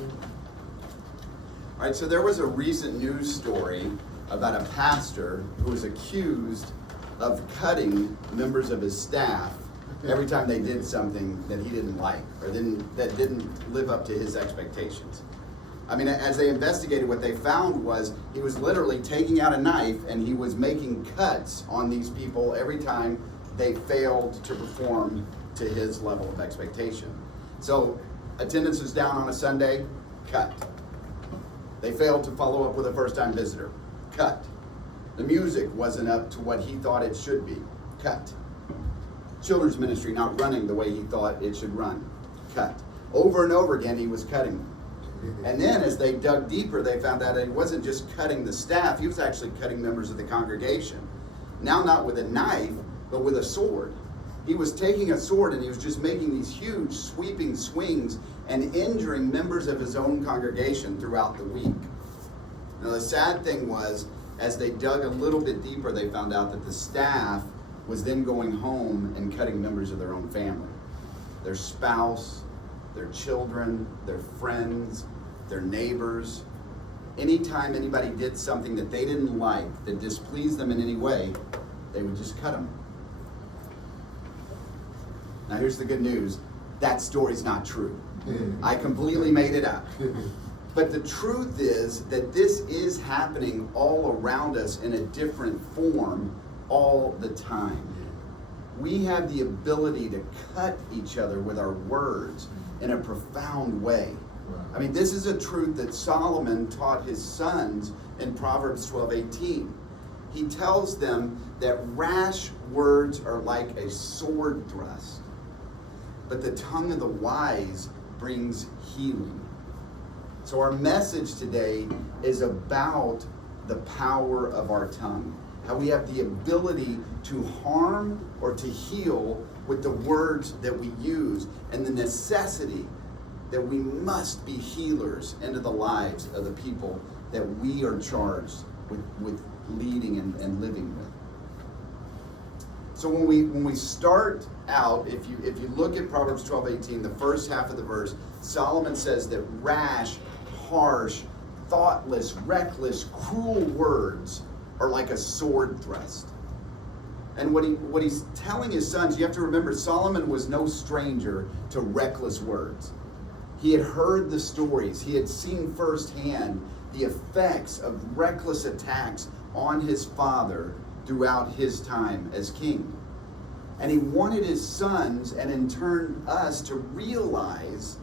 All right, so there was a recent news story about a pastor who was accused of cutting members of his staff every time they did something that he didn't like or that didn't live up to his expectations. I mean, as they investigated, what they found was he was literally taking out a knife and he was making cuts on these people every time they failed to perform to his level of expectation. So attendance was down on a Sunday, cut. They failed to follow up with a first-time visitor, cut. The music wasn't up to what he thought it should be, cut. Children's ministry not running the way he thought it should run, cut. Over and over again, he was cutting them. And then as they dug deeper, they found out that he wasn't just cutting the staff, he was actually cutting members of the congregation. Now not with a knife, but with a sword. He was taking a sword and he was just making these huge sweeping swings and injuring members of his own congregation throughout the week. Now the sad thing was, as they dug a little bit deeper, they found out that the staff was then going home and cutting members of their own family. Their spouse, their children, their friends, their neighbors. Anytime anybody did something that they didn't like, that displeased them in any way, they would just cut them. Now here's the good news. That story's not true. I completely made it up. But the truth is that this is happening all around us in a different form all the time. We have the ability to cut each other with our words in a profound way. I mean, this is a truth that Solomon taught his sons in Proverbs 12:18. He tells them that rash words are like a sword thrust, but the tongue of the wise brings healing. So our message today is about the power of our tongue. How we have the ability to harm or to heal with the words that we use, and the necessity that we must be healers into the lives of the people that we are charged with leading and living with. So when we start out, if you look at Proverbs 12:18, the first half of the verse, Solomon says that rash, harsh, thoughtless, reckless, cruel words are like a sword thrust. And what he's telling his sons, you have to remember, Solomon was no stranger to reckless words. He had heard the stories. He had seen firsthand the effects of reckless attacks on his father throughout his time as king. And he wanted his sons, and in turn us, to realize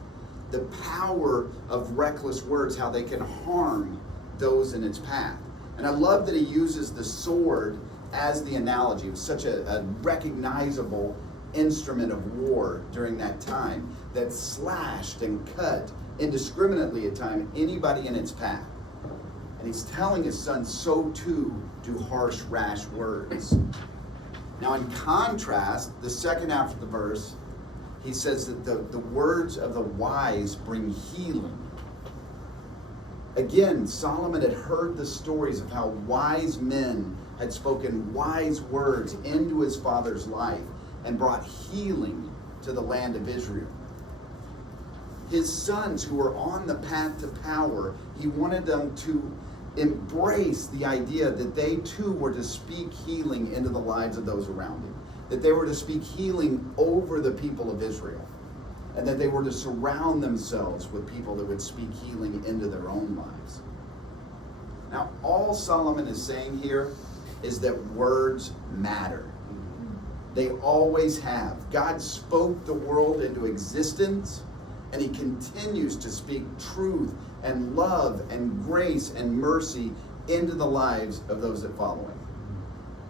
the power of reckless words, how they can harm those in its path. And I love that he uses the sword as the analogy. It was such a recognizable instrument of war during that time that slashed and cut indiscriminately at times anybody in its path. And he's telling his sons, so too do harsh, rash words. Now in contrast, the second half of the verse, he says that the words of the wise bring healing. Again, Solomon had heard the stories of how wise men had spoken wise words into his father's life and brought healing to the land of Israel. His sons who were on the path to power, he wanted them to embrace the idea that they too were to speak healing into the lives of those around him, that they were to speak healing over the people of Israel, and that they were to surround themselves with people that would speak healing into their own lives. Now, all Solomon is saying here is that words matter. They always have. God spoke the world into existence, and he continues to speak truth and love and grace and mercy into the lives of those that follow him.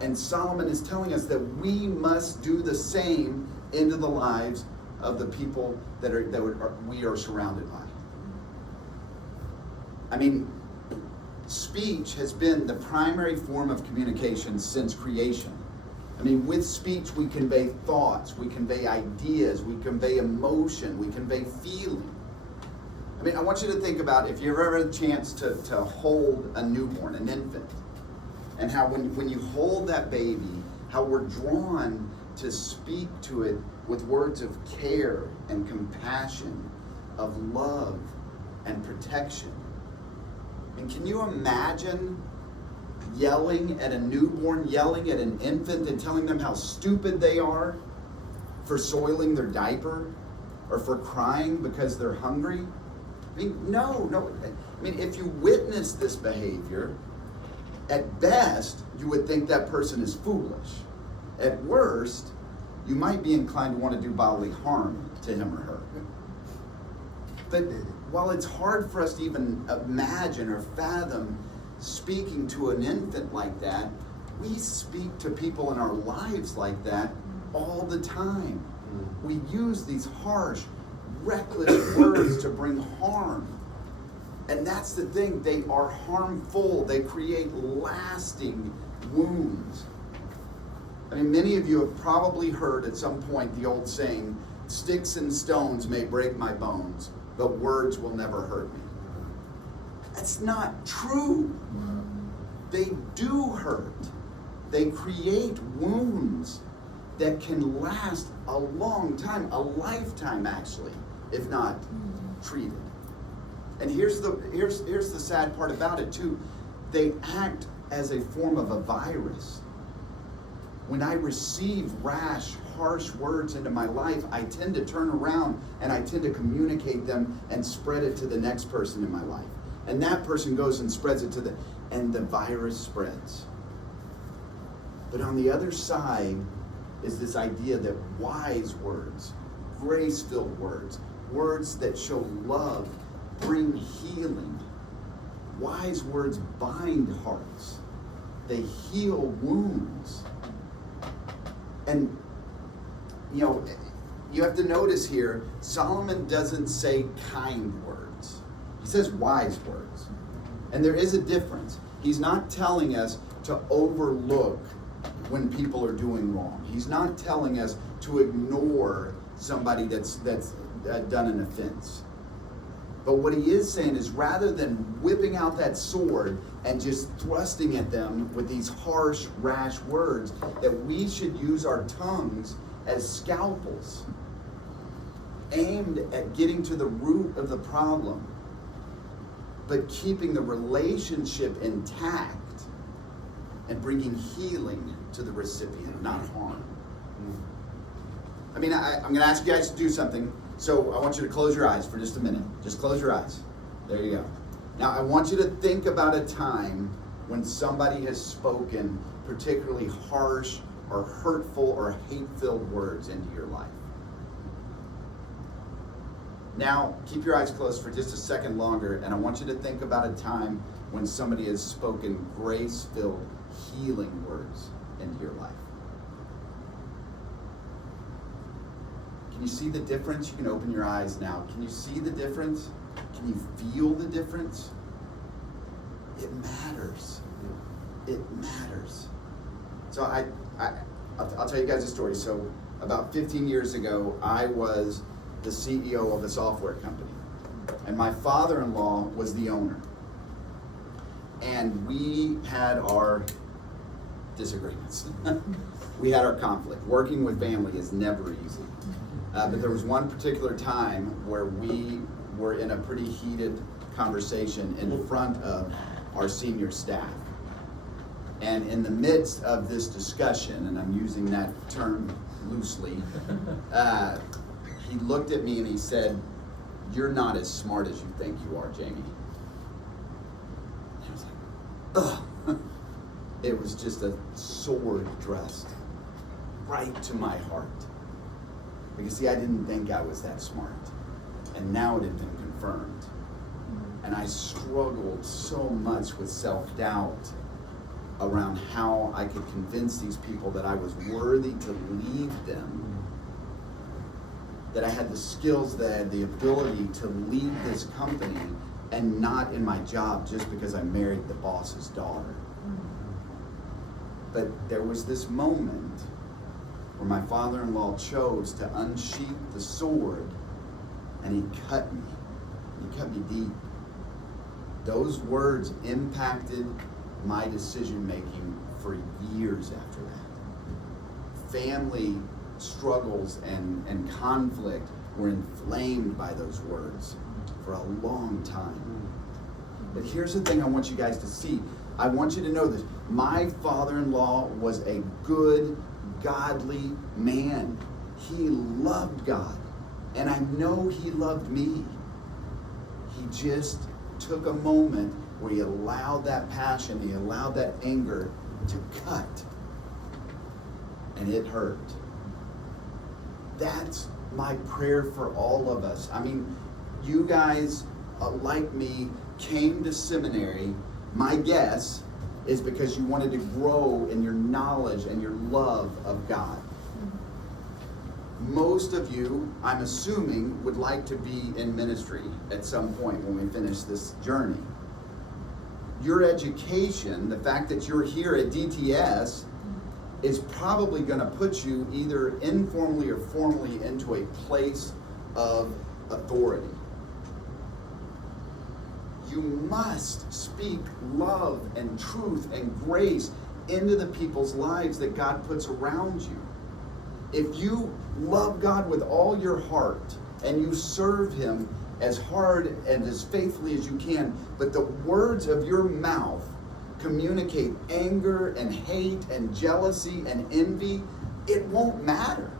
And Solomon is telling us that we must do the same into the lives of the people that we are surrounded by. I mean, speech has been the primary form of communication since creation. I mean, with speech we convey thoughts, we convey ideas, we convey emotion, we convey feeling. I mean, I want you to think about if you've ever had a chance to hold a newborn, an infant, and how when you hold that baby, how we're drawn to speak to it with words of care and compassion, of love and protection. I mean, can you imagine yelling at a newborn, yelling at an infant and telling them how stupid they are for soiling their diaper or for crying because they're hungry? I mean, no. I mean, if you witness this behavior, at best, you would think that person is foolish. At worst, you might be inclined to want to do bodily harm to him or her. But while it's hard for us to even imagine or fathom speaking to an infant like that, we speak to people in our lives like that all the time. We use these harsh, reckless words to bring harm. And that's the thing, they are harmful. They create lasting wounds. I mean, many of you have probably heard at some point the old saying, "Sticks and stones may break my bones, but words will never hurt me." That's not true. They do hurt. They create wounds that can last a long time, a lifetime actually, if not treated. And here's the sad part about it too. They act as a form of a virus. When I receive rash, harsh words into my life, I tend to turn around and I tend to communicate them and spread it to the next person in my life. And that person goes and spreads it and the virus spreads. But on the other side is this idea that wise words, grace-filled words, words that show love, bring healing. Wise words bind hearts. They heal wounds. And, you know, you have to notice here, Solomon doesn't say kind words. He says wise words. And there is a difference. He's not telling us to overlook when people are doing wrong. He's not telling us to ignore somebody that's done an offense. But what he is saying is, rather than whipping out that sword and just thrusting at them with these harsh, rash words, that we should use our tongues as scalpels, aimed at getting to the root of the problem, but keeping the relationship intact and bringing healing to the recipient, not harm. I mean, I'm going to ask you guys to do something. So I want you to close your eyes for just a minute. Just close your eyes. There you go. Now I want you to think about a time when somebody has spoken particularly harsh or hurtful or hate-filled words into your life. Now keep your eyes closed for just a second longer, and I want you to think about a time when somebody has spoken grace-filled, healing words into your life. Can you see the difference? You can open your eyes now. Can you see the difference? Can you feel the difference? It matters. It matters. So I'll tell you guys a story. So about 15 years ago, I was the CEO of a software company. And my father-in-law was the owner. And we had our disagreements. We had our conflict. Working with family is never easy. But there was one particular time where we were in a pretty heated conversation in front of our senior staff. And in the midst of this discussion, and I'm using that term loosely, he looked at me and he said, "You're not as smart as you think you are, Jamie." And I was like, ugh. It was just a sword thrust right to my heart. Because see, I didn't think I was that smart. And now it had been confirmed. And I struggled so much with self-doubt around how I could convince these people that I was worthy to lead them, that I had the skills, that I had the ability to lead this company, and not in my job just because I married the boss's daughter. But there was this moment where my father-in-law chose to unsheath the sword, and he cut me. He cut me deep. Those words impacted my decision-making for years after that. Family struggles and conflict were inflamed by those words for a long time. But here's the thing I want you guys to see. I want you to know this. My father-in-law was a good, godly man. He loved God. And I know he loved me. He just took a moment where he allowed that passion, he allowed that anger to cut. And it hurt. That's my prayer for all of us. I mean, you guys, like me, came to seminary. My guess is because you wanted to grow in your knowledge and your love of God. Most of you, I'm assuming, would like to be in ministry at some point when we finish this journey. Your education, the fact that you're here at DTS, is probably going to put you either informally or formally into a place of authority. You must speak love and truth and grace into the people's lives that God puts around you. If you love God with all your heart and you serve him as hard and as faithfully as you can, but the words of your mouth communicate anger and hate and jealousy and envy, it won't matter.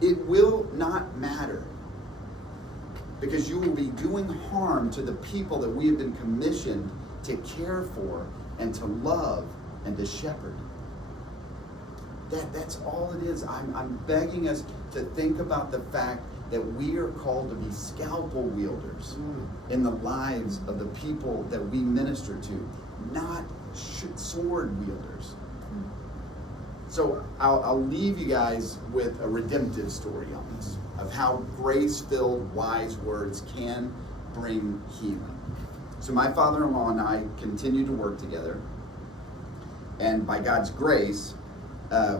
It will not matter. Because you will be doing harm to the people that we have been commissioned to care for and to love and to shepherd. That's all it is. I'm begging us to think about the fact that we are called to be scalpel wielders in the lives of the people that we minister to, not sword wielders. So I'll leave you guys with a redemptive story on this, of how grace-filled, wise words can bring healing. So my father-in-law and I continued to work together, and by God's grace,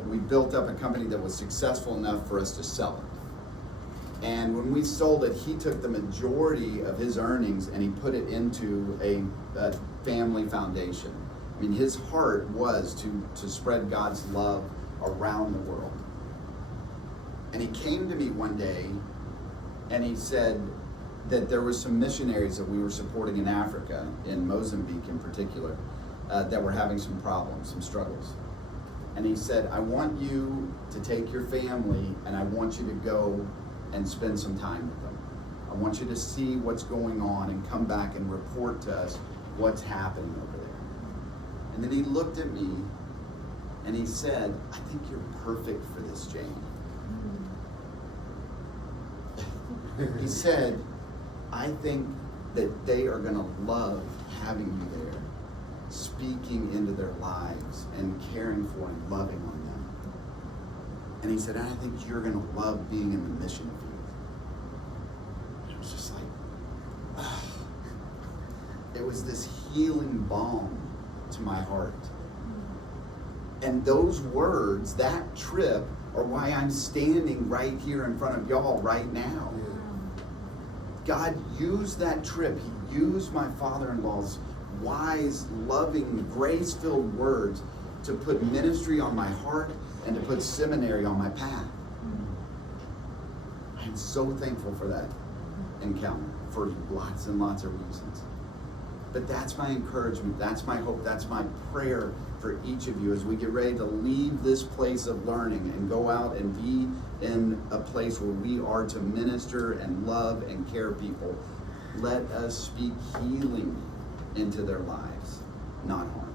we built up a company that was successful enough for us to sell it. And when we sold it, he took the majority of his earnings and he put it into a family foundation. I mean, his heart was to spread God's love around the world. And he came to me one day and he said that there were some missionaries that we were supporting in Africa, in Mozambique in particular, that were having some problems, some struggles. And he said, I want you to take your family and I want you to go and spend some time with them. I want you to see what's going on and come back and report to us what's happening over there. And then he looked at me and he said, I think you're perfect for this, Jane. He said, I think that they are going to love having you there, speaking into their lives and caring for and loving on them. And he said, and I think you're going to love being in the mission field. And it was just like, it was this healing balm to my heart. And those words, that trip, are why I'm standing right here in front of y'all right now. God used that trip. He used my father-in-law's wise, loving, grace-filled words to put ministry on my heart and to put seminary on my path. I'm so thankful for that encounter for lots and lots of reasons. But that's my encouragement, that's my hope, that's my prayer for each of you as we get ready to leave this place of learning and go out and be in a place where we are to minister and love and care people. Let us speak healing into their lives, not harm.